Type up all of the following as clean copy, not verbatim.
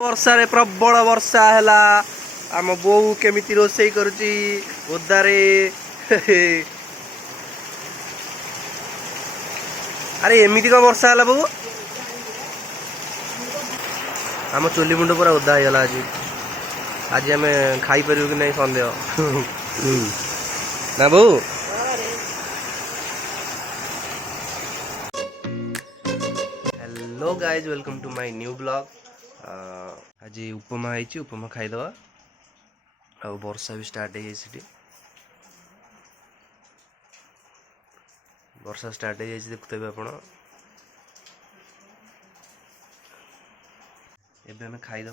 वर्षा रे प्रबल वर्षा है आम बो केमिति रोसई करुची ओदारे अरे एमिति कौन वर्षा है बाबू आम चुली मुंड पूरा ओदा होगा आज आज आम खाई पार कि नहीं सन्देह ना बो hello guys welcome to my new blog आज उपमा है उपमा खाईदे आ वर्षा भी स्टार्ट है वर्षा स्टार्ट है देखुते आप एबे हमें खाईदे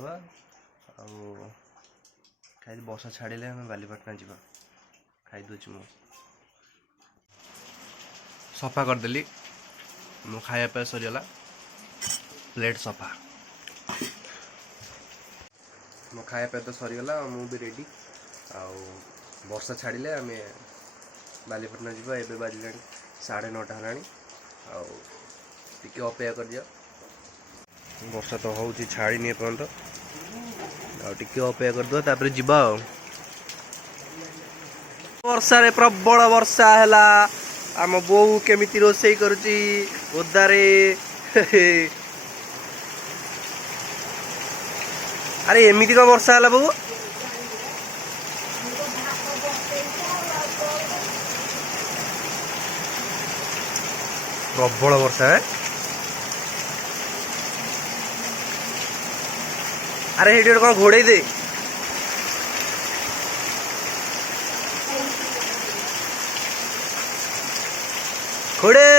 खाई वर्षा छाड़े हमें बालीपाटना जावा खाई दूची मु सफा करदेली मो खाया पे सरीगला प्लेट सफा मो खाया पे तो सरीगला मु भी रेडी आउ वर्षा छाड़े आम बालीपाटना जावा एबे बाजिला 9:30 है आउ अपेक्षा कर दिया वर्षा तो हूँ छाड़ी नहीं पर्यंत आगे अपेक्षा कर दे जीवा वर्षा रे प्रबल वर्षा है आम बो केमिति रोसई करुची ओदारे अरे एमिति कौन वर्षा है बाबू प्रबल वर्षा है अरे हेडी कौन घोड़े दे घोड़े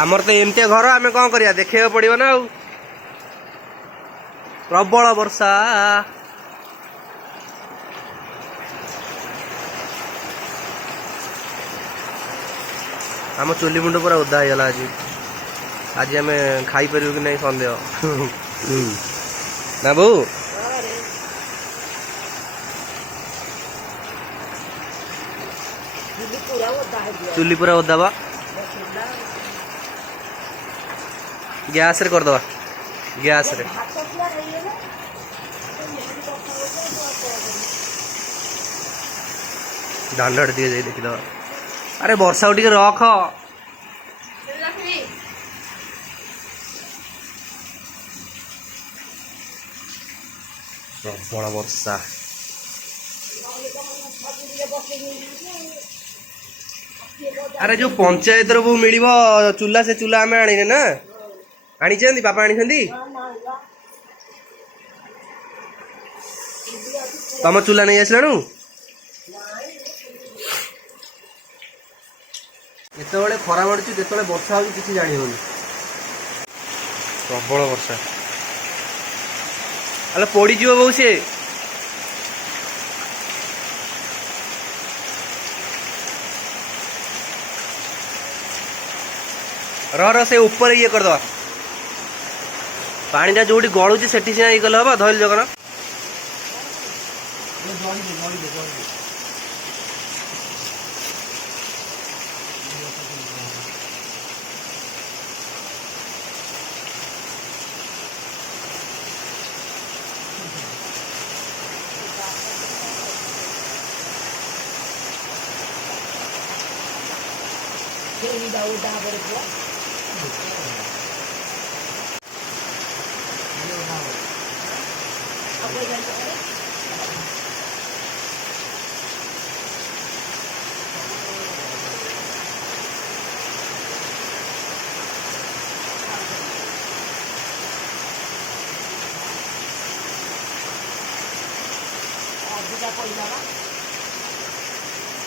आमर तो एमती घर आम कौन करिया देखा पड़ो ना प्रबल वर्षा आम चुली मुंड पूरा ओदा होगा आज आज आम खाई पार कि नहीं सन्देह ना बो चुली पूरा ओदा बा गैस रे कर दवा गैस रे दांड दिए जाए देखीद अरे वर्षा को टिके रख प्रबल वर्षा अरे जो पंचायत रो मिल चूल्हा से चूल्हा आम आने ना आनी बापा आनी तुम चूल्हा नहीं आसलाणु जिते खरा मार्च जो वर्षा हो किसी जानी होनी प्रबल वर्षा अरे पड़ी जीव बहु सी रह से ऊपर ये करदे पानीटा जो गलुची से गले हम धैल जगन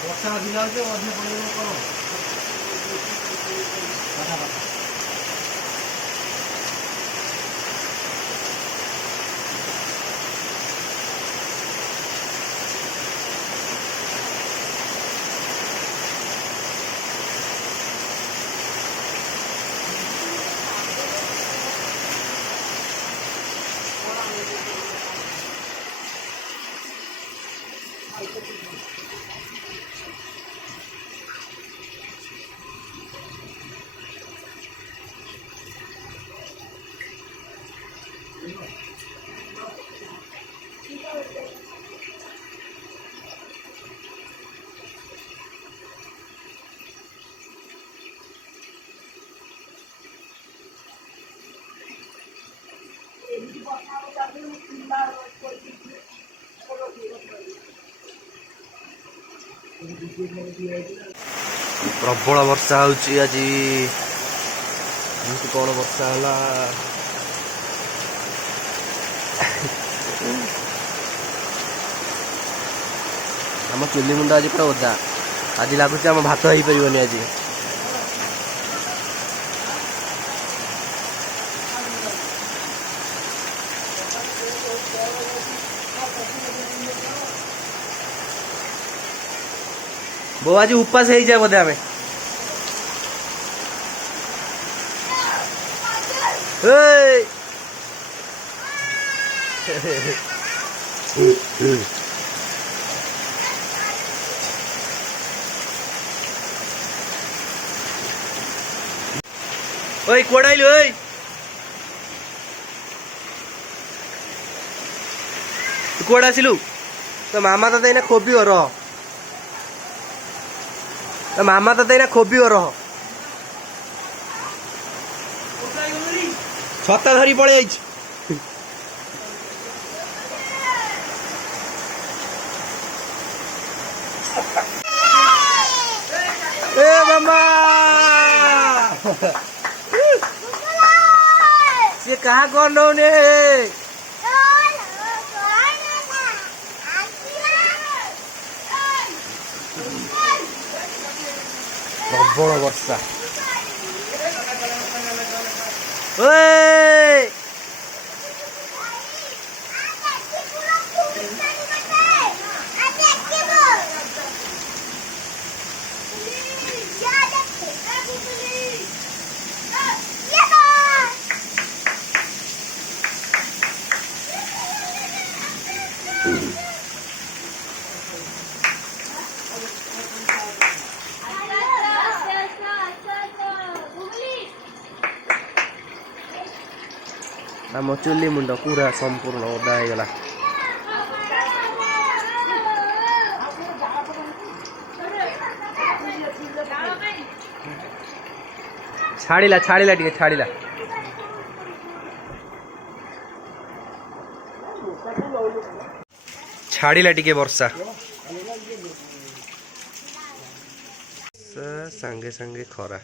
वर्षा अधिका प्रबल वर्षा होची आज कौन वर्षा है आम चुली मुंड आज पूरा ओदा आज लगुच आम भात हो पार आज बो आज उपास हो जाए बोधे आमे ओए कोडाइल ओए तू कोडा आसिलु तो मामा तो देना खोबी हो रहा मामा तो देना खोबी हो रहा छता धरी पड़े ए मामा से कहा कौन ने प्रबल वर्षा आम चुली मुंड पूरा संपूर्ण ओदा हो गला छाड़िला छाड़िला टिके छाड़िला छाड़िला टिके वर्षा संगे संगे खरा।